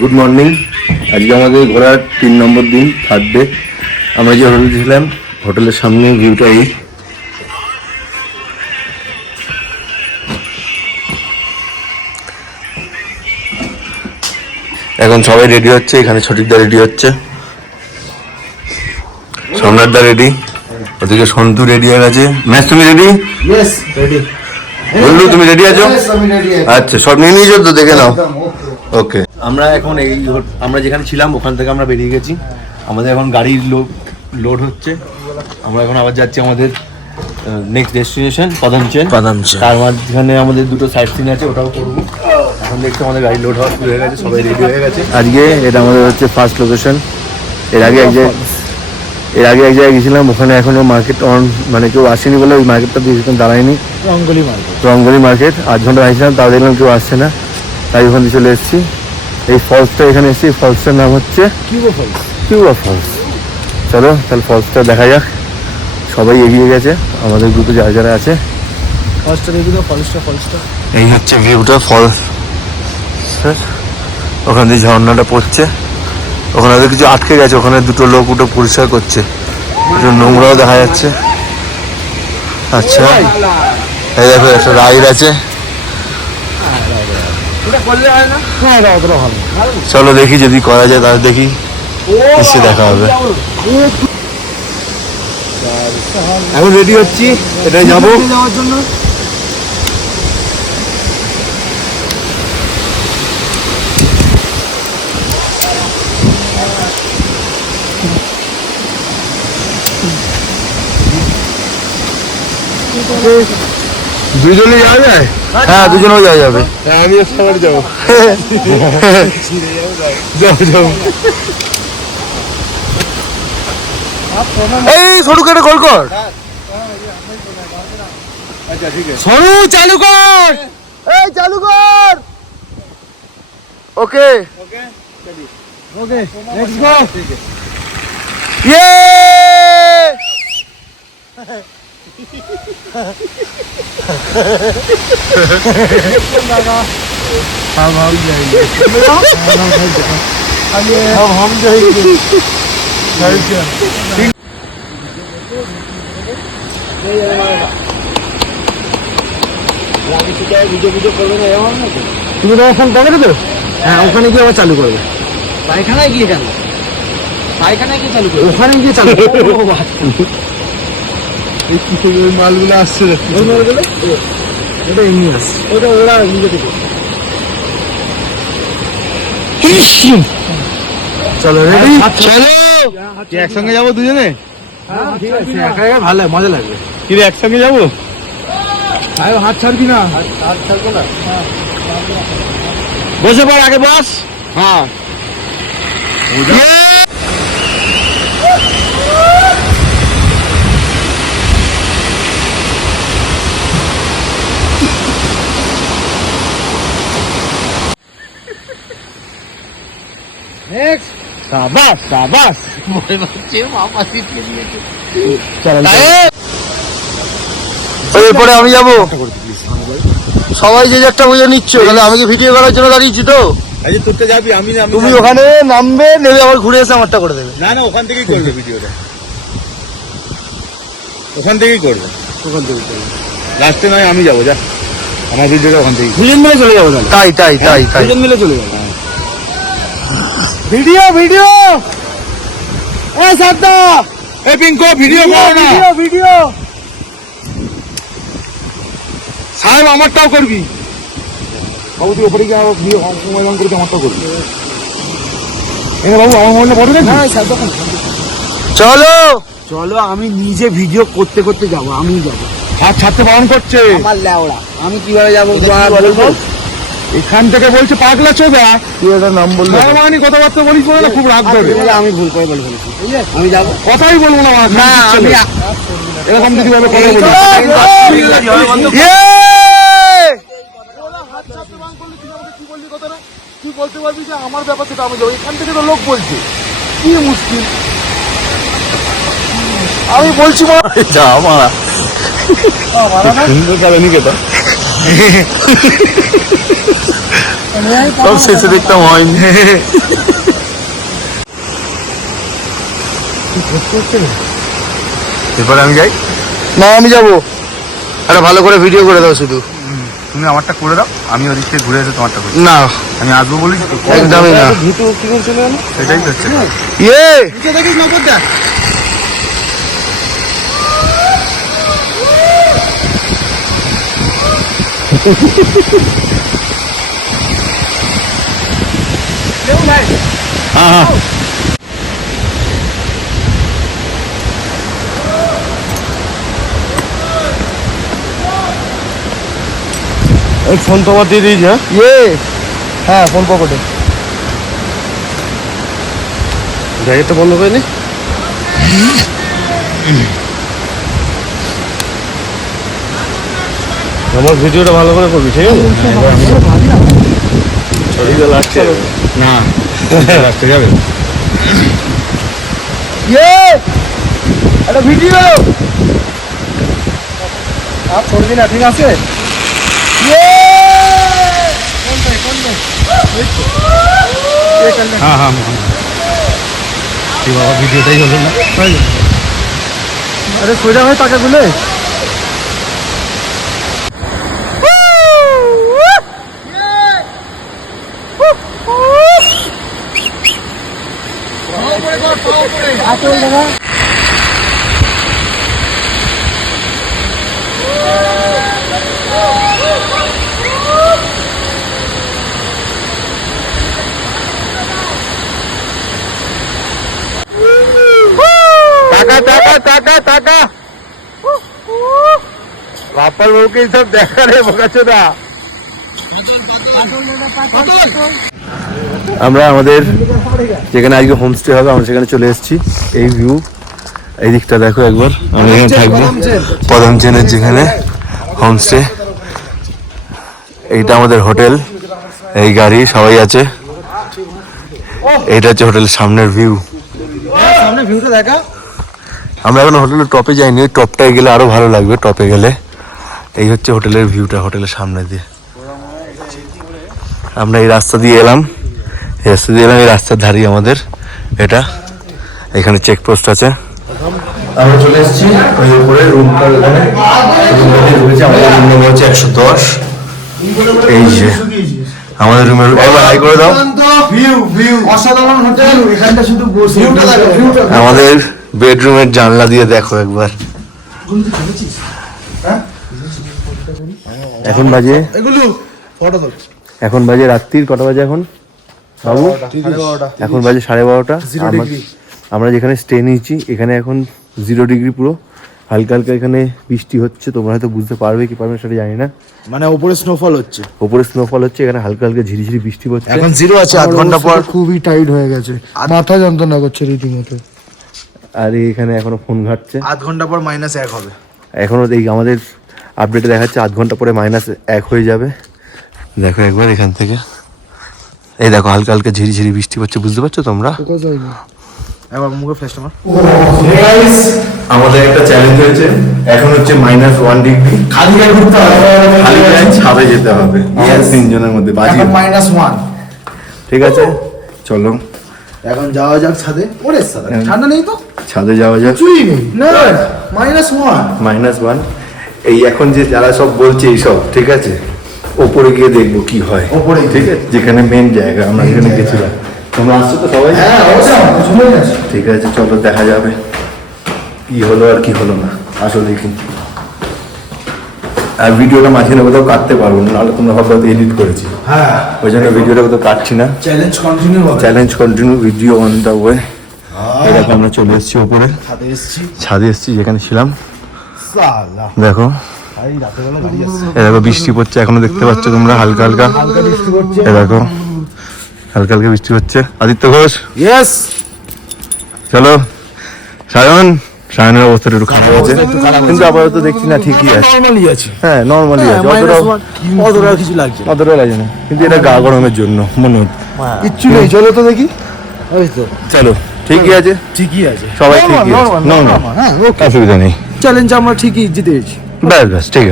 Good morning. আজকে আমাদের ঘোরার 3 নম্বর দিন, থার্ড ডে। আমরা যে হোটেলে ছিলাম, হোটেলের সামনে ভিউটা এই। এখন সবাই রেডি হচ্ছে, এখানে ছটিকদা রেডি হচ্ছে, সম্রাটদা রেডি, ওদিকে সন্তু রেডি হয়ে গেছে। ম্যাচ তুমি রেডি? বললু তুমি রেডি আছো? আচ্ছা, সব নিয়ে নিয়েছো তো, দেখে নাও। ওকে, আমরা এখন আমরা যেখানে ছিলাম ওখান থেকে আমরা বেরিয়ে গেছি। আমাদের এখন গাড়ির লোড হচ্ছে। আমরা এখন আবার যাচ্ছি আমাদের নেক্সট ডেস্টিনেশন পদামচেন। তার মাঝখানে আমাদের দুটো সাইড সিন আছে, ওটাও করবো। এখন দেখছি আমাদের গাড়ি লোড হওয়া শুরু হয়ে গেছে, সবাই রেডি হয়ে গেছে। আজকে এটা আমাদের হচ্ছে ফার্স্ট লোকেশন। এর আগে এক জায়গায় গেছিলাম, ওখানে এখনো মার্কেট অন, মানে কেউ আসেনি বলে ওই মার্কেটটা দিয়েছিলাম, দাঁড়ায়নি। রঙ্গলি মার্কেট 8 ঘন্টা আসছিলাম, তাও দেখলাম কেউ আসছে না, তাই ওখান দিয়ে চলে এসেছি। এই ফলসটা এখানে এসেছি, ফলসটার নাম হচ্ছে কিউবা ফলস। চলো তাহলে ফলসটা দেখা যাক। সবাই এগিয়ে গেছে আমাদের গ্রুপে যারা যারা আছে। এই হচ্ছে ভিউটা ফলস, ওখান দিয়ে ঝর্ণাটা পড়ছে। ওখানে কিছু আটকে গেছে, ওখানে দুটো লোক ওটা পরিষ্কার করছে, নোংরাও দেখা যাচ্ছে। আচ্ছা, এই দেখো একটা রাইড আছে। চলো দেখি যদি করা যায়, তাহলে দেখি এসে দেখা হবে। এখন রেডি হচ্ছি, এটাই যাবো যাওয়ার জন্য। দুজনে যাওয়া যায়? হ্যাঁ, দুজনেও যাওয়া যাবে। আমি সবার যাবো। যাও। এই সরু কেটে কল কর। আচ্ছা ঠিক আছে, সরু চালু কর। এই চালু কর। Okay let's go. ইয়ে हम जाएंगे। তুমি তো ফোন করবে তো? হ্যাঁ, ওখানে গিয়ে আবার চালু করবে। পায়খানায় গিয়ে কেন? পায়খানায় গিয়ে চালু করবে, ওখানে গিয়ে চালু করবে। ওই মালগুলো আসছে, ওই মালগুলো ওটা এমনি আসছে, ওরা নিজে থেকে। চলো রেডি, চলো। একসঙ্গে যাবো দুজনে? ভালো, মজা লাগবে। কি রে, একসঙ্গে যাবো? হাত ছাড়বি না, হাত ছাড়বো না। বসে পড়, আগে বস। হ্যাঁ, এরপরে আমি যাবো। সবাই যে একটা বুঝে নিচ্ছ, তাহলে আমি কি ভিডিও করার জন্য দাঁড়িয়েছি তো? তুমি ওখানে নামবে, নেমে আবার ঘুরে এসে আমারটা করে দেবে। না, ওখান থেকেই করবে ভিডিওটা, ওখান থেকেই করবে। লাস্টে নয় আমি যাবো, যা আমার ভিডিওটা ওখান থেকে দুজন মিলে চলে যাবো। তাই দুজন মিলে চলে যাবো। ভিডিও ভিডিও সাহেব, আমারটাও করবি। বাবু তুই ওপরে গিয়ে মোবাইল করে আমারটাও করবি। বাবু আমার মোবাইলটা বড় না। চলো, আমি নিজে ভিডিও করতে করতে যাবো। আমি যাবো, হাত ছাড়তে বারণ করছে আমার লেওড়া। আমি কিভাবে যাবো বলবো? এখান থেকে বলছে পাগলা চোদা। তুই একটা নাম বললি, মানে কথাবার্তা বলিস না, খুব রাগ ধরে। আমি ভুল করে বলে ফেলেছি, আমি যাবো, কথাই বলবো না। আমি এরকম যদি ভাবে কথা বলি, তুই বলতে পারবি যে আমার ব্যাপার থেকে আমি যাবো। এখান থেকে তো লোক বলছে, কি মুশকিল। আমি বলছি যা মারা সুন্দর কারণই কেটা সব শেষে দেখতাম হয়নি। এরপরে আমি যাই না আমি যাবো, একটা ভালো করে ভিডিও করে দাও শুধু। তুমি আমারটা করে দাও, আমি ওদিক থেকে ঘুরে এসে তোমারটা করি। না আমি আসবো বলি একদমই না, সেটাই তো হচ্ছে। ইয়ে দেখিস নগরটা হ্যাঁ হ্যাঁ ফোন তো আমার দিয়ে দিয়েছি। ইয়ে হ্যাঁ ফোন পকেটে, জ্যাকেটটা বন্ধ করে নি। আমার ভিডিওটা ভালো করে করবি, ঠিক আছে? ছবিটা লাগছে না রাখতে যাবে। ইয়ে একটা ভিডিও আর করবি না, ঠিক আছে? ইয়ে হ্যাঁ হ্যাঁ বাবা ভিডিওটাই হলো না। আরে সোজা হয়ে টাকা গুলে টাকা টাকা টাকা টাকা বাপার বউকে সব দেখা রে বোকাচোদা। আমরা আমাদের যেখানে আজকে হোমস্টে হবে আমরা সেখানে চলে এসেছি। এই ভিউ, এই দিকটা দেখো একবার। আমরা এখানে থাকবো পদম চেনের যেখানে হোমস্টে। এইটা আমাদের হোটেল, এই গাড়ি সবাই আছে। এইটা হচ্ছে হোটেলের সামনের ভিউ। সামনে ভিউটা দেখা। আমরা এখন হোটেলের টপে যাইনি, ওই টপটায় গেলে আরো ভালো লাগবে। টপে গেলে এই হচ্ছে হোটেলের ভিউটা, হোটেলের সামনে দিয়ে। আমরা এই রাস্তা দিয়ে এলাম, এই রাস্তার ধারেই আমাদের এটা, এখানে চেকপোস্ট আছে। আমরা চলে এসেছি ওই উপরে রুমটা, ওখানে রুমটাতে ঢুকেছি। আমাদের রুম নম্বর হচ্ছে 110। এই যে আমাদের রুমের, একবার হাই করে দাও। ভিউ ভিউ অসাধারণ হোটেল, এখানটা শুধু বসে ভিউটা দেখো, ভিউটা আমাদের বেডরুমের জানলা দিয়ে দেখো একবার। এখন বাজে এগুলো ফটো দাও। এখন বাজে রাত্রির কটা বাজে এখন বাবু? এখন বাজে 12:30। আমরা যেখানে স্টে নিয়েছি এখানে এখন 0 ডিগ্রি পুরো। হালকা হালকা এখানে বৃষ্টি হচ্ছে, তোমরা হয়তো বুঝতে পারবে কি পারবে সেটা জানি না। মানে উপরে স্নোফল হচ্ছে, উপরে স্নোফল হচ্ছে, এখানে হালকা হালকা ঝিরিঝিরি বৃষ্টি পড়ছে। এখন 0 আছে, আধ ঘন্টা পর খুবই টাইট হয়ে গেছে, মাথা যন্ত্রণা করছে রীতিমতো। আর এখানে এখনো ফোন ঘাটছে। আধ ঘন্টা পর -1 হবে। এখনো এই আমাদের আপডেটে দেখাচ্ছে আধ ঘন্টা পরে -1 হয়ে যাবে। দেখো একবার এখান থেকে, এই দেখো হালকা হালকা ঝিরিঝিরি বৃষ্টি পড়ছে, বুঝতে পারছো তোমরা? এবার মুখে ফ্ল্যাশটা মার। আমাদের একটা চ্যালেঞ্জ হয়েছে, এখন হচ্ছে -1 ডিগ্রি। খালি গায়ে ঘুরতে হবে, খালি গায়ে ছাদে যেতে হবে। আমাদের 3 জনের মধ্যে বাজি। এখন -1। ঠিক আছে চলো এখন যাওয়া যাক ছাদে। ওরে সাদা ঠান্ডা নেই তো, ছাদে যাওয়া যাক। চুই নেই না, -1। -1 এই এখন যে যারা সব বলছে এইসব, ঠিক আছে ওপরে গিয়ে দেখবো কি হয়। ওপরে ঠিক আছে, যেখানে মেন জায়গা আমরা যেখানে গেছিলাম। তোমরা আসছো তো সবাই? হ্যাঁ অবশ্যই চলে যাচ্ছে। ঠিক আছে চলো দেখা যাবে কি হলো আর কি হলো না। আসো দেখি। আর ভিডিওটা মাঝখানে কোথাও কাটতে পারবো না, নাহলে তোমরা ভাববে এডিট করেছি। হ্যাঁ ওই জন্য ভিডিওটা কোথাও কাটছি না। চ্যালেঞ্জ কন্টিনিউ হবে। Challenge continue, video on the way. এরকম আমরা চলে এসেছি ওপরে, ছাদে এসেছি। ছাদে এসেছি যেখানে ছিলাম। সালা দেখো ভাই রাতের বেলা গাড়ি আসছে, এ দেখো বৃষ্টি পড়ছে, এখনো দেখতে পাচ্ছ তোমরা হালকা হালকা। হালকা বৃষ্টি পড়ছে। এ দেখো হালকা হালকা বৃষ্টি হচ্ছে। আদিত্য ঘোষ, ইয়েস চলো। সায়নের অবস্থাটা একটু খারাপ আছে, কিন্তু আপাতত দেখছি না ঠিকই আছে। নরমালি আছে। হ্যাঁ নর্মালি আছে, অতটা কিছু লাগছে না। অতটা লাগে না, কিন্তু এটা গা গরমের জন্য মনে হচ্ছে। কিচ্ছু নেই, চলো তো দেখি। ওই তো চলো ঠিকই আছে, ঠিকই আছে, সবাই ঠিকই আছে, নরমাল, হ্যাঁ ওকে। অসুবিধা নেই। চ্যালেঞ্জ আমরা ঠিকই জিতেছি। ব্যাস ব্যাস ঠিক আছে।